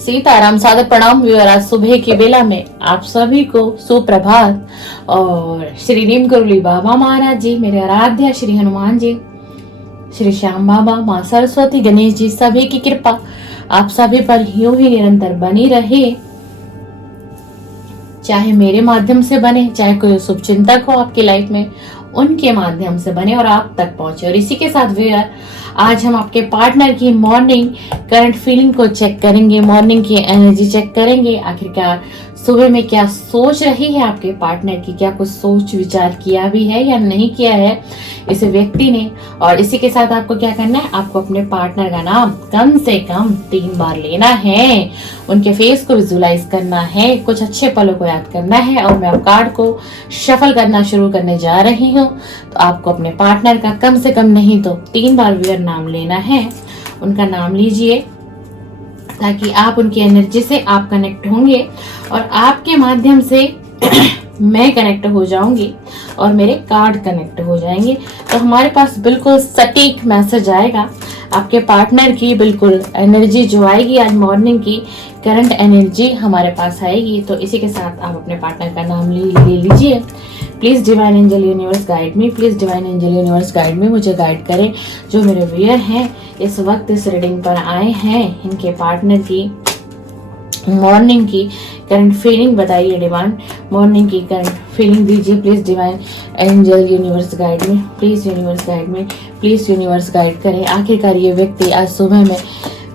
सीताराम सादर प्रणाम व्यूअर। आज सुबह की बेला में आप सभी को सुप्रभात। और श्री नीम करोली बाबा महाराज जी, मेरे आराध्य श्री हनुमान जी, श्री श्याम बाबा, माँ सरस्वती, गणेश जी, सभी की कृपा आप सभी पर यूं ही निरंतर बनी रहे। चाहे मेरे माध्यम से बने, चाहे कोई शुभ चिंतक हो आपकी लाइफ में, उनके माध्यम से बने और आप तक पहुंचे। और इसी के साथ व्यूअर, आज हम आपके पार्टनर की मॉर्निंग करंट फीलिंग को चेक करेंगे, मॉर्निंग की एनर्जी चेक करेंगे। आखिरकार सुबह में क्या सोच रही है आपके पार्टनर की, क्या कुछ सोच विचार किया भी है या नहीं किया है इस व्यक्ति ने। और इसी के साथ आपको क्या करना है, आपको अपने पार्टनर का नाम कम से कम 3 बार लेना है, उनके फेस को विजुलाइज करना है, कुछ अच्छे पलों को याद करना है। और मैं अब कार्ड को शफल करना शुरू करने जा रही हूँ। तो आपको अपने पार्टनर का कम से कम नहीं तो 3 बार व्यूअर नाम लेना है। उनका नाम लीजिए ताकि आप उनकी एनर्जी से आप कनेक्ट होंगे और आपके माध्यम से मैं कनेक्ट हो जाऊंगी और मेरे कार्ड कनेक्ट हो जाएंगे। तो हमारे पास बिल्कुल सटीक मैसेज आएगा आपके पार्टनर की। बिल्कुल एनर्जी जो आएगी आज मॉर्निंग की करंट एनर्जी हमारे पास आएगी। तो इसी के साथ आप अपने पार्टनर का नाम ले लीजिए। Please divine angel universe guide me, please divine angel universe guide मी, मुझे गाइड करें। जो मेरे व्यूअर हैं इस वक्त इस रीडिंग पर आए हैं, इनके पार्टनर की मॉर्निंग की करंट फीलिंग बताइए। डिवाइन मॉर्निंग की करंट फीलिंग दीजिए। Please divine angel universe guide me, please universe guide me, please universe guide करें। आखिरकार ये व्यक्ति आज सुबह में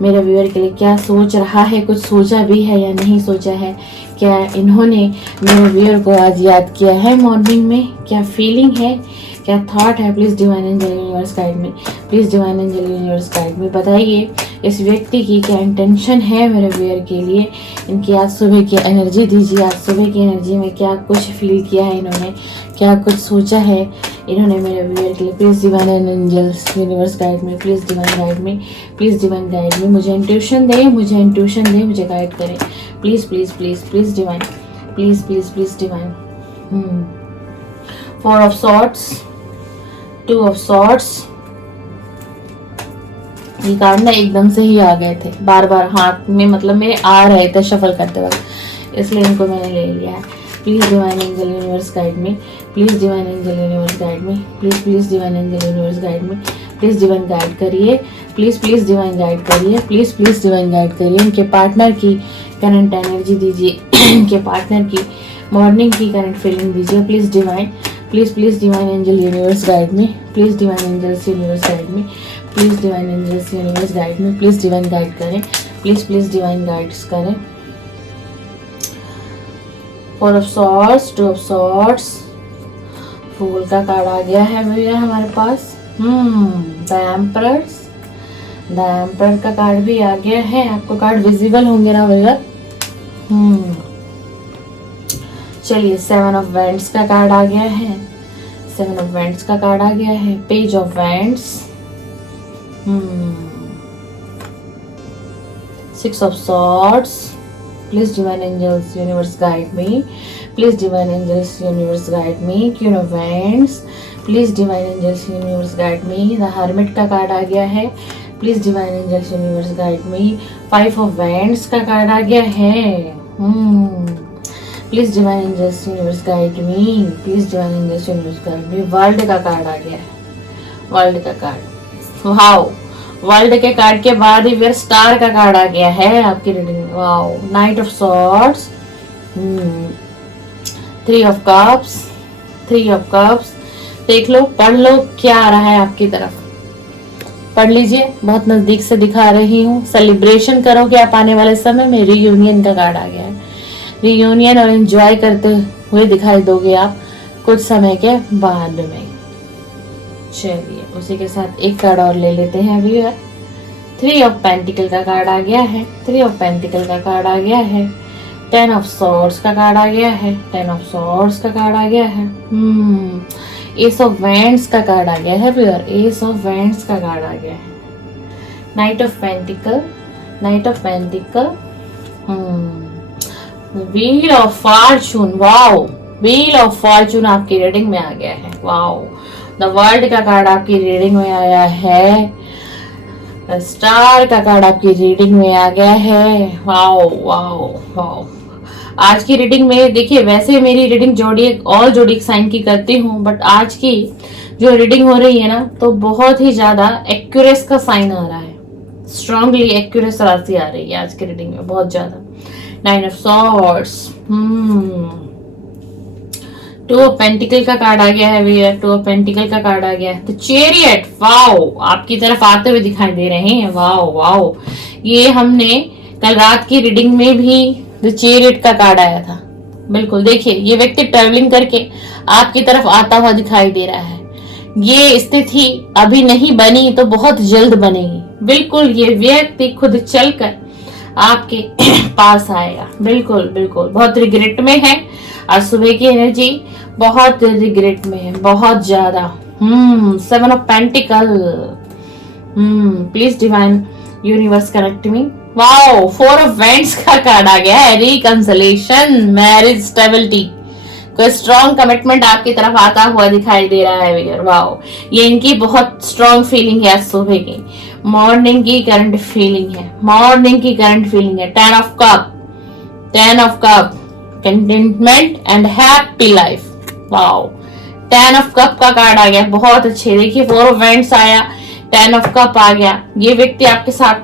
मेरे व्यूअर के लिए क्या सोच रहा है, कुछ सोचा भी है या नहीं सोचा है, क्या इन्होंने मेरे व्यूअर को आज याद किया है मॉर्निंग में, क्या फीलिंग है, क्या थॉट है। Please divine angel universe guide me, please divine angel universe guide me बताइए इस व्यक्ति की क्या इंटेंशन है मेरे व्यूअर के लिए। इनकी आज सुबह की एनर्जी दीजिए। आज सुबह की एनर्जी में क्या कुछ फील किया है इन्होंने, क्या कुछ सोचा है इन्होंने मेरे व्यूअर के लिए। Please divine angels universe guide me, please divine guide me, please divine guide me. मुझे इंट्यूशन दे, मुझे इंट्यूशन दे, मुझे गाइड करें। Please please please please divine, please please please divine. 4 of swords, 2 of swords. ये card ना एकदम से ही आ गए थे, बार बार हाथ में, मतलब मेरे आ रहे थे शफल करते वक्त, इसलिए इनको मैंने ले लिया है। Please divine angel universe guide me, please divine angel universe guide me, please please divine angel universe guide me, please divine guide करिए, प्लीज प्लीज डिवाइन गाइड करिए, प्लीज प्लीज डिवाइन गाइड करिए। इनके पार्टनर की current energy दीजिए, इनके partner की morning की current feeling दीजिए। Please divine, please please divine angel universe guide me, please divine angels universe guide me, please divine angels universe guide me, please divine guide करें, please please divine guides करें। 4 of swords, 2 of swords, fool का card आ गया है भैया हमारे पास। The emperors, the emperor का कार्ड भी आ गया है। आपको कार्ड विजिबल होंगे ना भैया। चलिए 7 ऑफ वैंड्स का कार्ड आ गया है, 7 ऑफ वैंड्स का कार्ड आ गया है। Page of wands, 6 of swords. Please divine angels universe guide me, please divine angels universe guide me. Queen of wands, please divine angels universe guide me. The hermit का card आ गया है, please divine angels universe guide me. 5 of wands का card आ गया है। Please divine angels universe guide me, please divine angels universe guide me. World का card आ गया है, वर्ल्ड का कार्ड। वाओ, वर्ल्ड के कार्ड के बाद ही फिर स्टार का कार्ड आ गया है आपकी reading. Wow, night of swords, 3 of cups, 3 of cups. देख लो, पढ़ लो क्या आ रहा है आपकी तरफ, पढ़ लीजिए। बहुत नजदीक से दिखा रही हूँ। सेलिब्रेशन करोगे आप आने वाले समय में। रियूनियन का कार्ड आ गया है, रियूनियन और एंजॉय करते हुए दिखाई दोगे आप कुछ समय के बाद में। चलिए उसी के साथ एक कार्ड और ले लेते हैं अभी। 3 ऑफ पेंटिकल का कार्ड आ गया है, 3 ऑफ पेंटिकल का कार्ड आ गया है। 10 ऑफ सॉर्ड्स का कार्ड आ गया है, 10 ऑफ सॉर्ड्स का कार्ड आ गया है। एस ऑफ वैंड्स का कार्ड आ गया है व्यूअर, एस ऑफ वैंड्स का कार्ड आ गया है। Night of pentacle, night of pentacle. Wheel of Fortune. Wow, wheel of Fortune आपकी रीडिंग में आ गया है। वाओ, द वर्ल्ड का कार्ड आपकी रीडिंग में आया है। स्टार का कार्ड आपकी रीडिंग में आ गया है। Wow wow wow. आज की रीडिंग में देखिए, वैसे मेरी रीडिंग जोडिएक ऑल जोडिएक साइन की करती हूँ, बट आज की जो रीडिंग हो रही है ना, तो बहुत ही ज्यादा एक्यूरेस का साइन आ रहा है। स्ट्रांगली एक्यूरेस राशि आ रही है आज की रीडिंग में, बहुत ज्यादा। 9 ऑफ सॉर्ड्स, 2 ऑफ पेंटिकल का कार्ड आ गया है भैया। 2 ऑफ पेंटिकल का कार्ड आ गया है। तो चैरियट, वाओ, आपकी तरफ आते हुए दिखाई दे रहे हैं। Wow wow. ये हमने कल रात की रीडिंग में भी द चैरियट का कार्ड आया था। बिल्कुल, देखिए ये व्यक्ति ट्रेवलिंग करके आपकी तरफ आता हुआ दिखाई दे रहा है। ये स्थिति अभी नहीं बनी तो बहुत जल्द बनेगी। बिल्कुल, ये व्यक्ति खुद चलकर आपके पास आएगा। बिल्कुल बिल्कुल, बहुत रिग्रेट में है। आज सुबह की एनर्जी बहुत रिग्रेट में है, बहुत ज्यादा। 7 of pentacle. Please divine universe connect me. Wow, 4 of vents का कार्ड आ गया है। रिकंसोलेशन, मैरिज, स्टेबिलिटी, कोई स्ट्रॉन्ग कमिटमेंट आपकी तरफ आता हुआ दिखाई दे रहा है भैया। वाओ, ये इनकी बहुत स्ट्रॉन्ग फीलिंग है। आज सुबह की मॉर्निंग की करंट फीलिंग है, मॉर्निंग की करंट फीलिंग है। 10 of cup, 10 of cup, containment and happy life. Wow, 10 of cup का कार्ड आ गया, बहुत अच्छे। देखिए 4 ऑफ वेंट्स आया, 10 ऑफ कप आ गया। ये व्यक्ति आपके साथ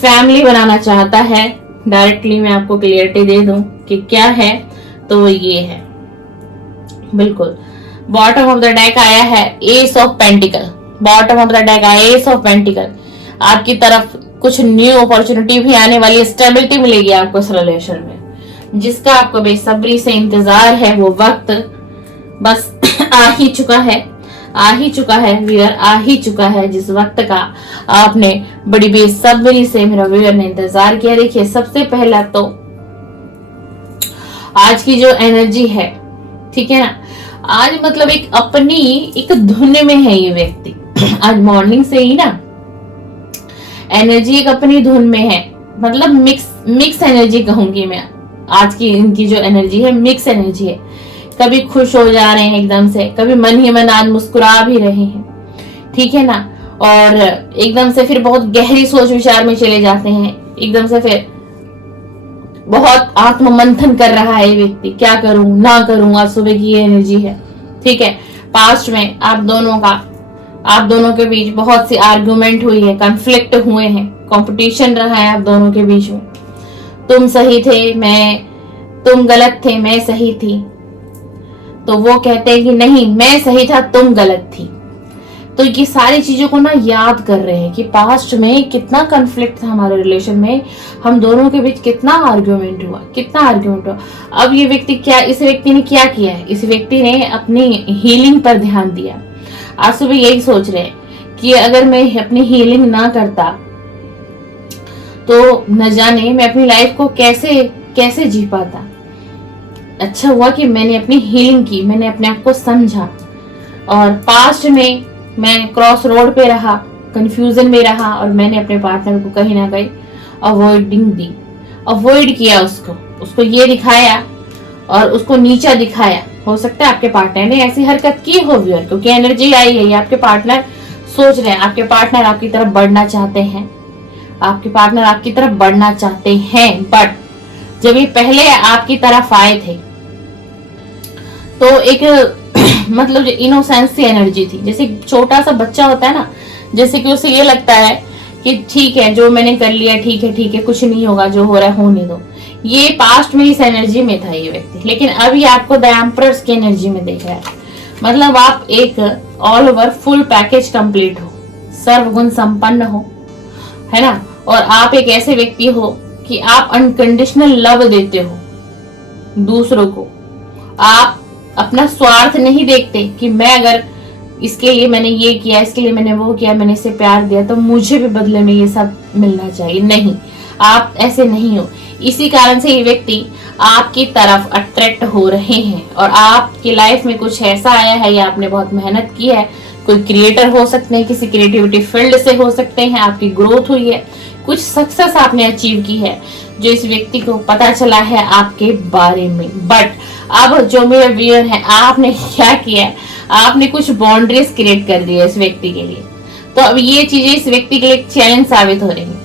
फैमिली बनाना चाहता है। डायरेक्टली मैं आपको क्लियरिटी दे दूं कि क्या है, तो वो ये है। बिल्कुल, बॉटम ऑफ द डेक आया है S of pentacle. Bottom of the deck आया एस ऑफ पेंटिकल। आपकी तरफ कुछ न्यू अपॉर्चुनिटी भी आने वाली है, स्टेबिलिटी मिलेगी आपको इस रिलेशन में, जिसका आपको बेसब्री से इंतजार है। वो वक्त बस आ ही चुका है, आ ही चुका है व्यूअर, आ ही चुका है, जिस वक्त का आपने बड़ी बेसब्री से मेरा व्यूअर ने इंतजार किया। देखिए, सबसे पहला तो आज की जो एनर्जी है, ठीक है ना, आज मतलब एक अपनी एक धुन में है ये व्यक्ति। आज मॉर्निंग से ही ना एनर्जी एक अपनी धुन में है, मतलब मिक्स एनर्जी कहूंगी मैं। आज की इनकी जो एनर्जी है मिक्स एनर्जी है। कभी खुश हो जा रहे हैं एकदम से, कभी मन ही मन आज मुस्कुरा भी रहे हैं, ठीक है ना, और एकदम से फिर बहुत गहरी सोच विचार में चले जाते हैं। एकदम से फिर बहुत आत्ममंथन कर रहा है ये व्यक्ति, क्या करूं ना करूं। आज सुबह की ये एनर्जी है, ठीक है। पास्ट में आप दोनों के बीच बहुत सी आर्गुमेंट हुई है, कॉन्फ्लिक्ट हुए हैं, कंपटीशन रहा है आप दोनों के बीच में। तुम सही थे, तुम गलत थे, मैं सही थी। तो वो कहते हैं कि नहीं, मैं सही था, तुम गलत थी। तो ये सारी चीजों को ना याद कर रहे हैं कि पास्ट में कितना कॉन्फ्लिक्ट था हमारे रिलेशन में, हम दोनों के बीच कितना आर्गुमेंट हुआ। अब ये व्यक्ति इस व्यक्ति ने क्या किया है, इस व्यक्ति ने अपनी हीलिंग पर ध्यान दिया। आज सुबह यही सोच रहे हैं कि अगर मैं अपनी हीलिंग ना करता तो न जाने मैं अपनी लाइफ को कैसे जी पाता। अच्छा हुआ कि मैंने अपनी हीलिंग की, मैंने अपने आप को समझा, और पास्ट में मैं क्रॉस रोड पे रहा, कंफ्यूजन में रहा, और मैंने अपने पार्टनर को कहीं ना कहीं अवॉइड किया, उसको ये दिखाया और उसको नीचा दिखाया। हो सकता है आपके पार्टनर ने ऐसी हरकत की हो व्यूअर, क्योंकि एनर्जी आई है, आपके पार्टनर सोच रहे हैं, आपके पार्टनर आपकी तरफ बढ़ना चाहते हैं, बट जब ये पहले आपकी तरफ आए थे तो एक मतलब जो इनोसेंस सी एनर्जी थी, जैसे छोटा सा बच्चा होता है ना, जैसे कि उसे ये लगता है कि ठीक है जो मैंने कर लिया, ठीक है, कुछ नहीं होगा, जो हो रहा है होने दो। ये पास्ट में इस एनर्जी में था ये व्यक्ति, लेकिन अभी आपको द एम्परर्स की एनर्जी में देख रहा है। मतलब आप एक all over full package complete हो, सर्वगुण संपन्न हो, है ना, और आप एक ऐसे व्यक्ति हो कि आप अनकंडीशनल लव देते हो दूसरों को। आप अपना स्वार्थ नहीं देखते कि मैं अगर इसके लिए मैंने ये किया, इसके लिए मैंने वो किया, मैंने इसे प्यार दिया तो मुझे भी बदले में ये सब मिलना चाहिए। नहीं, आप ऐसे नहीं हो। इसी कारण से ये व्यक्ति आपकी तरफ अट्रैक्ट हो रहे हैं, और आपकी लाइफ में कुछ ऐसा आया है या आपने बहुत मेहनत की है। कोई क्रिएटर हो सकते हैं, किसी क्रिएटिविटी फील्ड से हो सकते हैं, आपकी ग्रोथ हुई है, कुछ सक्सेस आपने अचीव की है जो इस व्यक्ति को पता चला है आपके बारे में। बट अब जो मेरे व्यूअर है, आपने क्या किया है, आपने कुछ बाउंड्रीज क्रिएट कर दी है इस व्यक्ति के लिए। तो अब ये चीजें इस व्यक्ति के लिए एक चैलेंज साबित हो रही है।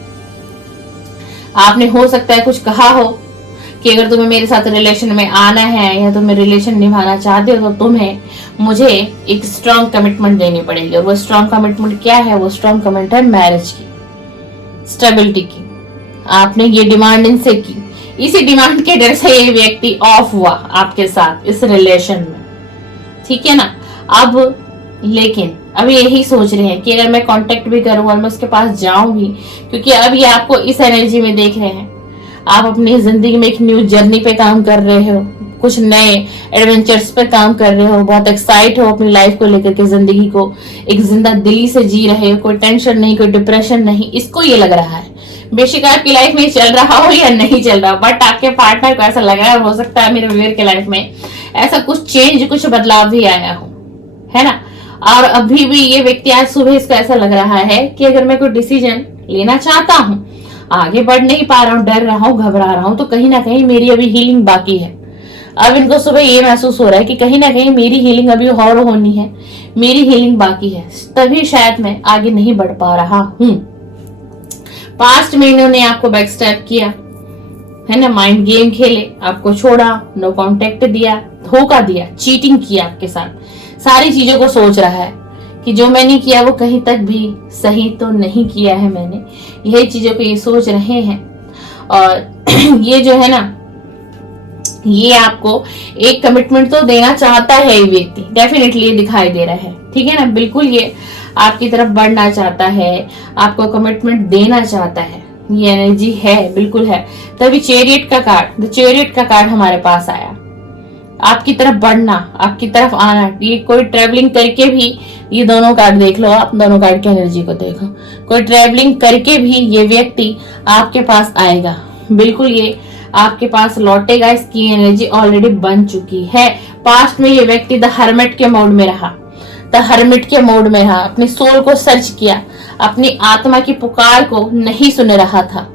आपने हो सकता है कुछ कहा हो कि अगर तुम्हें मेरे साथ रिलेशन में आना है या तुम्हें रिलेशन निभाना चाहते हो तो तुम्हें मुझे एक स्ट्रॉन्ग कमिटमेंट देनी पड़ेगी। और वो स्ट्रॉन्ग कमिटमेंट क्या है? वो स्ट्रॉन्ग कमिटमेंट है मैरिज की, स्टेबिलिटी की। आपने ये डिमांड इनसे की, इसी डिमांड के डर से ये व्यक्ति ऑफ हुआ आपके साथ इस रिलेशन में, ठीक है ना। अब लेकिन अब यही सोच रहे हैं कि अगर मैं कांटेक्ट भी करूं और मैं उसके पास जाऊं भी, क्योंकि अब ये आपको इस एनर्जी में देख रहे हैं, आप अपनी जिंदगी में एक न्यू जर्नी पे काम कर रहे हो, कुछ नए एडवेंचर्स पे काम कर रहे हो, बहुत एक्साइट हो अपनी लाइफ को लेकर के, जिंदगी को एक जिंदा दिली से जी रहे हो, कोई टेंशन नहीं, कोई डिप्रेशन नहीं, इसको ये लग रहा है। बेशक आपकी लाइफ में चल रहा हो या नहीं चल रहा, बट आपके पार्टनर को ऐसा लग रहा है, हो सकता है मेरे व्यूअर के लाइफ में ऐसा कुछ चेंज, कुछ बदलाव भी आया हो, है ना। और अभी भी ये व्यक्ति आज सुबह इसको ऐसा लग रहा है कि अगर मैं कोई डिसीजन लेना चाहता हूँ, आगे बढ़ नहीं पा रहा हूँ, डर रहा हूँ, घबरा रहा हूँ, तो कहीं ना कहीं मेरी अभी हीलिंग बाकी है। अब इनको सुबह ये महसूस हो रहा है कि कहीं ना कहीं मेरी हीलिंग अभी और होनी है, मेरी हीलिंग बाकी है, तभी शायद मैं आगे नहीं बढ़ पा रहा हूँ। पास्ट में इन्होंने आपको बैकस्टैप किया है ना, माइंड गेम खेले, आपको छोड़ा, नो कांटेक्ट दिया, धोखा दिया, चीटिंग किया आपके साथ, सारी चीजों को सोच रहा है कि जो मैंने किया वो कहीं तक भी सही तो नहीं किया है मैंने, यही चीजों को ये सोच रहे हैं। और ये जो है ना, ये आपको एक कमिटमेंट तो देना चाहता है ये व्यक्ति, डेफिनेटली ये दिखाई दे रहा है, ठीक है ना। बिल्कुल ये आपकी तरफ बढ़ना चाहता है, आपको कमिटमेंट देना चाहता है, ये एनर्जी है, बिल्कुल है। तभी चैरियट का कार्ड, द चैरियट का कार्ड हमारे पास आया, आपकी तरफ बढ़ना, आपकी तरफ आना। ये कोई ट्रेवलिंग करके भी, ये दोनों कार्ड देख लो, आप दोनों कार्ड की एनर्जी को देखो, कोई ट्रेवलिंग करके भी ये व्यक्ति आपके पास आएगा, बिल्कुल ये आपके पास लौटेगा। इसकी एनर्जी ऑलरेडी बन चुकी है। पास्ट में ये व्यक्ति द हर्मिट के मोड में रहा, द हर्मिट के मोड में रहा, अपनी सोल को सर्च किया, अपनी आत्मा की पुकार को नहीं सुन रहा था,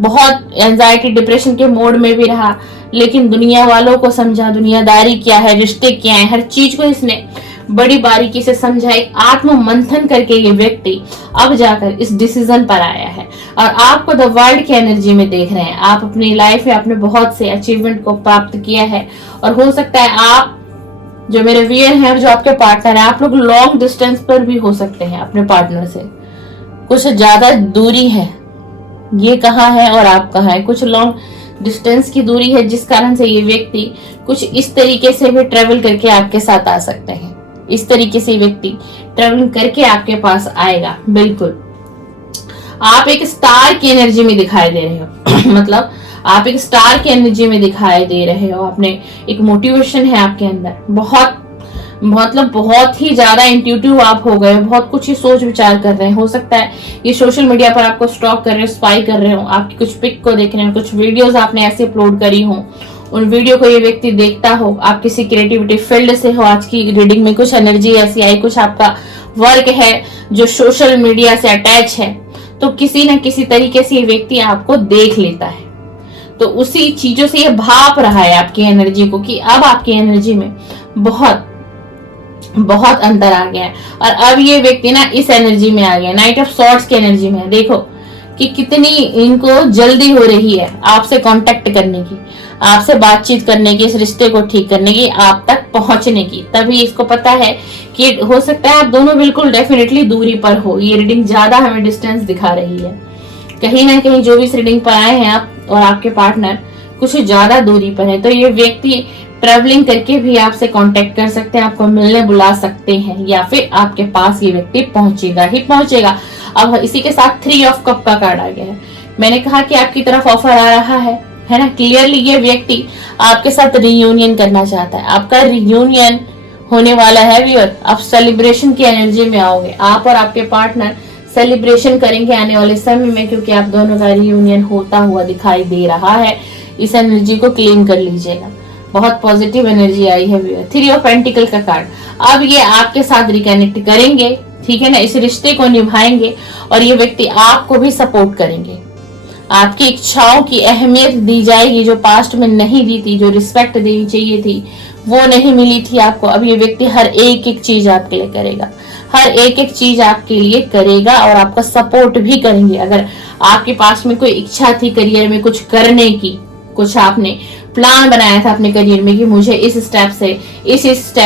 बहुत एंजाइटी डिप्रेशन के मोड में भी रहा, लेकिन दुनिया वालों को समझा, दुनियादारी क्या है, रिश्ते क्या है, हर चीज को इसने बड़ी बारीकी से समझा। एक आत्म मंथन करके ये व्यक्ति अब जाकर इस डिसीजन पर आया है और आपको द वर्ल्ड की एनर्जी में देख रहे हैं। आप अपनी लाइफ में आपने बहुत से अचीवमेंट को प्राप्त किया है और हो सकता है आप जो मेरे व्यूअर हैं और जो आपके पार्टनर है, आप लोग लॉन्ग डिस्टेंस पर भी हो सकते हैं अपने पार्टनर से, कुछ ज्यादा दूरी है, ये कहाँ है और आप कहाँ है, कुछ लॉन्ग डिस्टेंस की दूरी है, जिस कारण से ये व्यक्ति कुछ इस तरीके से भी ट्रेवल करके आपके साथ आ सकते हैं। इस तरीके से व्यक्ति ट्रेवलिंग करके आपके पास आएगा। बिल्कुल आप एक स्टार की एनर्जी में दिखाई दे रहे हो मतलब आप एक स्टार की एनर्जी में दिखाई दे रहे हो। आपने एक मोटिवेशन है आपके अंदर, बहुत मतलब बहुत ही ज्यादा इंट्यूटिव आप हो गए, बहुत कुछ ही सोच विचार कर रहे हैं। हो सकता है ये सोशल मीडिया पर आपको स्टॉक कर रहे हो, स्पाई कर रहे हो, आपकी कुछ पिक को देख रहे हो, कुछ वीडियोस आपने ऐसे अपलोड करी हो, उन वीडियो को ये व्यक्ति देखता हो, आप किसी क्रिएटिविटी फील्ड से हो, आज की रीडिंग में कुछ एनर्जी ऐसी आई, कुछ आपका वर्क है जो सोशल मीडिया से अटैच है, तो किसी न किसी तरीके से ये व्यक्ति आपको देख लेता है, तो उसी चीजों से ये भाप रहा है आपकी एनर्जी को कि अब आपकी एनर्जी में बहुत बहुत अंतर आ गया है और अब ये व्यक्ति ना इस एनर्जी में आ गया, नाइट ऑफ सॉर्ड्स की एनर्जी में। देखो कि कितनी इनको जल्दी हो रही है आपसे कांटेक्ट करने की, आपसे बातचीत करने की, इस रिश्ते को ठीक करने की, आप तक पहुंचने की। तभी इसको पता है कि हो सकता है आप दोनों बिल्कुल डेफिनेटली दूरी पर हो। ये रीडिंग ज्यादा हमें डिस्टेंस दिखा रही है, कहीं ना कहीं जो भी इस रीडिंग पर आए हैं आप और आपके पार्टनर कुछ ज्यादा दूरी पर है, तो ये व्यक्ति ट्रैवलिंग करके भी आपसे कांटेक्ट कर सकते हैं, आपको मिलने बुला सकते हैं, या फिर आपके पास ये व्यक्ति पहुंचेगा ही पहुंचेगा। अब इसी के साथ 3 ऑफ कप का कार्ड आ गया है। मैंने कहा कि आपकी तरफ ऑफर आ रहा है ना। क्लियरली ये व्यक्ति आपके साथ रियूनियन करना चाहता है, आपका रियूनियन होने वाला है व्यूअर। आप सेलिब्रेशन की एनर्जी में आओगे, आप और आपके पार्टनर सेलिब्रेशन करेंगे आने वाले समय में, क्योंकि आप दोनों का रियूनियन होता हुआ दिखाई दे रहा है। इस एनर्जी को क्लेम कर लीजिएगा, बहुत पॉजिटिव एनर्जी आई है व्यूअर। 3 ऑफ पेंटिकल का कार्ड, अब ये आपके साथ रिकनेक्ट करेंगे, ठीक है ना, इस रिश्ते को निभाएंगे और ये व्यक्ति आपको भी सपोर्ट करेंगे, आपकी इच्छाओं की अहमियत दी जाएगी, जो पास्ट में नहीं दी थी, जो रिस्पेक्ट देनी चाहिए थी वो नहीं मिली थी आपको। अब ये व्यक्ति हर एक एक चीज आपके लिए करेगा, हर एक एक चीज आपके लिए करेगा और आपका सपोर्ट भी करेंगे। अगर आपके पास में कोई इच्छा थी करियर में कुछ करने की, कुछ आपने प्लान बनाया था अपने करियर में कि मुझे इस स्टेप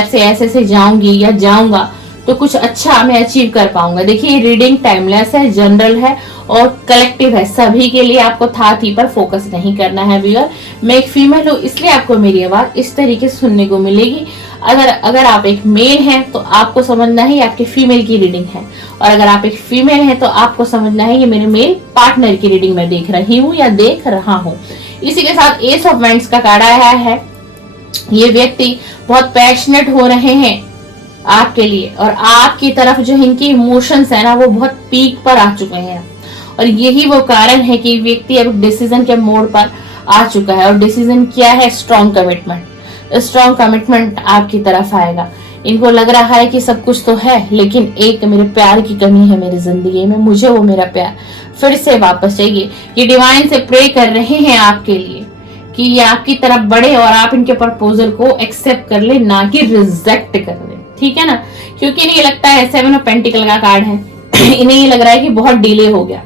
से ऐसे जाऊंगी या जाऊंगा तो कुछ अच्छा मैं अचीव कर पाऊंगा। देखिए ये रीडिंग टाइमलेस है, जनरल है और कलेक्टिव है, सभी के लिए। आपको था थी पर फोकस नहीं करना है व्यूअर। मैं एक फीमेल हूँ इसलिए आपको मेरी आवाज इस तरीके से सुनने को मिलेगी। अगर आप एक मेल हैं तो आपको समझना है ये आपके फीमेल की रीडिंग है, और अगर आप एक फीमेल हैं तो आपको समझना है ये मेरे मेल पार्टनर की रीडिंग मैं देख रही हूँ या देख रहा हूँ। इसी के साथ एस ऑफ वेंट्स का कार्ड आया है। ये व्यक्ति बहुत पैशनेट हो रहे हैं आपके लिए, और आपकी तरफ जो इनकी इमोशंस है ना वो बहुत पीक पर आ चुके हैं, और यही वो कारण है कि व्यक्ति अब डिसीजन के मोड पर आ चुका है। और डिसीजन क्या है? Strong commitment. स्ट्रॉन्ग कमिटमेंट आपकी तरफ आएगा। इनको लग रहा है कि सब कुछ तो है लेकिन एक मेरे प्यार की कमी है मेरी जिंदगी में, मुझे वो मेरा प्यार फिर से वापस चाहिए। ये डिवाइन से प्रे कर रहे हैं आपके लिए कि ये आपकी तरफ बढ़े और आप इनके प्रपोजल को एक्सेप्ट कर ले, ना कि रिजेक्ट कर ले, ठीक है ना। क्योंकि इन्हें लगता है 7 ऑफ पेंटिकल का कार्ड है इन्हें ये लग रहा है कि बहुत डिले हो गया,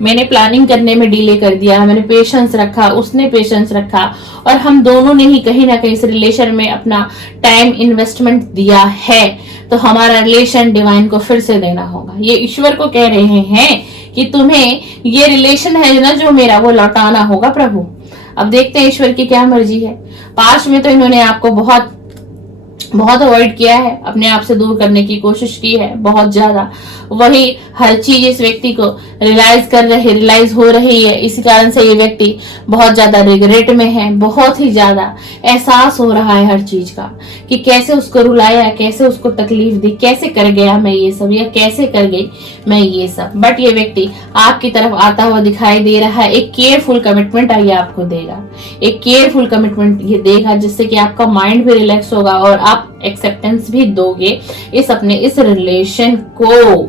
मैंने प्लानिंग करने में डिले कर दिया, मैंने पेशेंस रखा, उसने पेशेंस रखा, और हम दोनों ने ही कहीं ना कहीं इस रिलेशन में अपना टाइम इन्वेस्टमेंट दिया है, तो हमारा रिलेशन डिवाइन को फिर से देना होगा। ये ईश्वर को कह रहे हैं कि तुम्हें ये रिलेशन है ना जो मेरा, वो लौटाना होगा प्रभु। अब देखते हैं ईश्वर की क्या मर्जी है। पास्ट में तो इन्होंने आपको बहुत अवॉइड किया है, अपने आप से दूर करने की कोशिश की है बहुत ज्यादा। वही हर चीज इस व्यक्ति को रियलाइज हो रही है। इसी कारण से ये व्यक्ति बहुत ज्यादा रिग्रेट में है, बहुत ही ज्यादा एहसास हो रहा है हर चीज का कि कैसे उसको रुलाया, कैसे उसको तकलीफ दी, कैसे कर गया मैं ये सब, या कैसे कर गई मैं ये सब। बट ये व्यक्ति आपकी तरफ आता हुआ दिखाई दे रहा है। एक केयरफुल कमिटमेंट ये आपको देगा, एक केयरफुल कमिटमेंट ये देगा जिससे कि आपका माइंड भी रिलैक्स होगा और आप एक्सेप्टेंस भी दोगे इस रिलेशन को।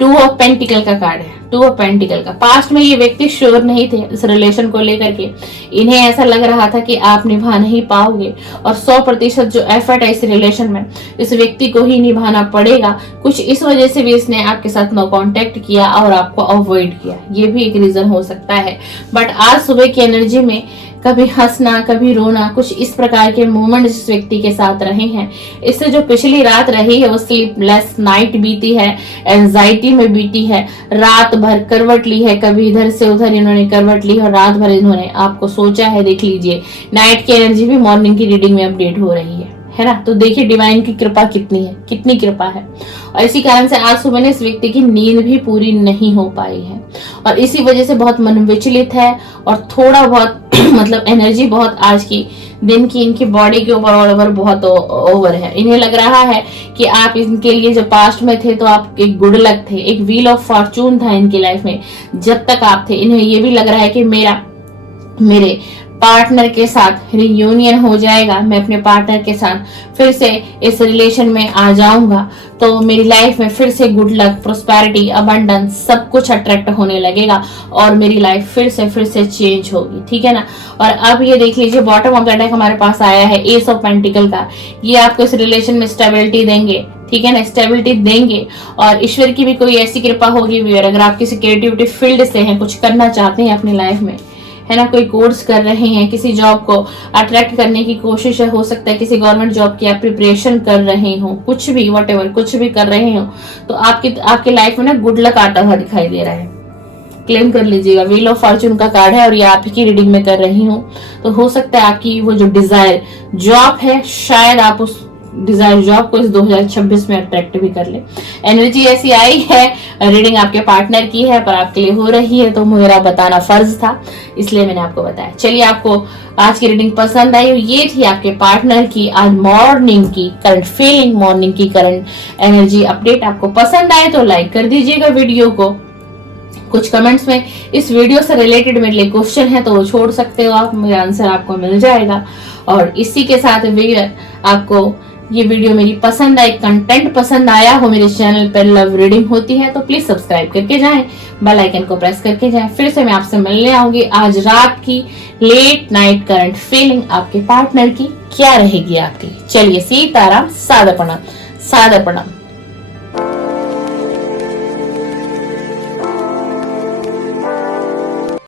2 ऑफ पेंटिकल का कार्ड है, 2 ऑफ पेंटिकल का। पास्ट में ये व्यक्ति श्योर नहीं थे इस रिलेशन को लेकर के, इन्हें ऐसा लग रहा था कि आप निभा नहीं पाओगे, और 100% जो एफर्ट है इस रिलेशन में इस व्यक्ति को ही निभाना पड़ेगा। कुछ इस वजह से भी इसने आपके साथ नो कांटेक्ट किया और आपको अवॉइड किया, ये भी एक रीजन हो सकता है। बट आज सुबह की एनर्जी में कभी हंसना, कभी रोना, कुछ इस प्रकार के मोमेंट इस व्यक्ति के साथ रहे हैं। इससे जो पिछली रात रही है वो स्लीपलेस नाइट बीती है, एंजाइटी में बीती है, रात भर करवट ली है, कभी इधर से उधर इन्होंने करवट ली और रात भर इन्होंने आपको सोचा है। देख लीजिए नाइट की एनर्जी भी मॉर्निंग की रीडिंग में अपडेट हो रही है ना। तो देखिए डिवाइन की कृपा कितनी है, कितनी कृपा है। और इसी कारण से आज सुबह ने इस व्यक्ति की नींद भी पूरी नहीं हो पाई है, और इसी वजह से बहुत मन विचलित है, और थोड़ा बहुत मतलब एनर्जी बहुत आज की दिन की इनकी बॉडी के ऊपर बहुत ओवर है। इन्हें लग रहा है कि आप इनके लिए जो पास्ट में थे तो आप एक गुड लक थे, एक व्हील ऑफ फॉर्चून था इनकी लाइफ में जब तक आप थे। इन्हें ये भी लग रहा है कि मेरे पार्टनर के साथ रियूनियन हो जाएगा, मैं अपने पार्टनर के साथ फिर से इस रिलेशन में आ जाऊंगा, तो मेरी लाइफ में फिर से गुड लक, प्रोस्पेरिटी, अबंडेंस सब कुछ अट्रैक्ट होने लगेगा और मेरी लाइफ फिर से चेंज होगी, ठीक है ना। और अब ये देख लीजिए बॉटम ऑफ द डेक हमारे पास आया है एस ऑफ पेंटिकल का। ये आपको इस रिलेशन में स्टेबिलिटी देंगे, ठीक है ना, स्टेबिलिटी देंगे, और ईश्वर की भी कोई ऐसी कृपा होगी भी। और अगर आप किसी क्रिएटिविटी फील्ड से हैं, कुछ करना चाहते हैं अपनी लाइफ में, है ना, कोई कोर्स कर रहे हैं, किसी जॉब को अट्रैक्ट करने की कोशिश है, हो सकता है किसी गवर्नमेंट जॉब की आप प्रिपरेशन कर रहे हो, कुछ भी व्हाटएवर कुछ भी कर रहे हो, तो आपकी लाइफ में ना गुड लक आता हुआ दिखाई दे रहा है। क्लेम कर लीजिएगा, व्हील ऑफ फॉर्चून का कार्ड है और ये आप ही की रीडिंग में कर रही हूँ। तो हो सकता है आपकी वो जो डिजायर जॉब है, शायद आप उस डिजायर जॉब को इस 2026 में अट्रैक्ट भी कर ले। एनर्जी ऐसी आई है, रीडिंग आपके पार्टनर की है पर आपके लिए हो रही है, तो मेरा बताना फर्ज था इसलिए मैंने आपको बताया। चलिए, आपको आज की रीडिंग पसंद आई, ये थी आपके पार्टनर की आज मॉर्निंग की करंट फीलिंग, मॉर्निंग की करंट एनर्जी अपडेट। आपको पसंद आए तो लाइक कर दीजिएगा वीडियो को। कुछ कमेंट्स में इस वीडियो से रिलेटेड मेरे लिए क्वेश्चन है तो वो छोड़ सकते हो आप, मेरा आंसर आपको मिल जाएगा। और इसी के साथ व्यूअर आपको ये वीडियो मेरी पसंद आई, कंटेंट पसंद आया हो, मेरे चैनल पर लव रीडिंग होती है तो प्लीज सब्सक्राइब करके जाएं, बेल आइकन को प्रेस करके जाएं। फिर से मैं आपसे मिलने आऊंगी। आज रात की लेट नाइट करंट फीलिंग आपके पार्टनर की क्या रहेगी आपकी। चलिए, सीताराम, सादा प्रणाम, सादा प्रणाम।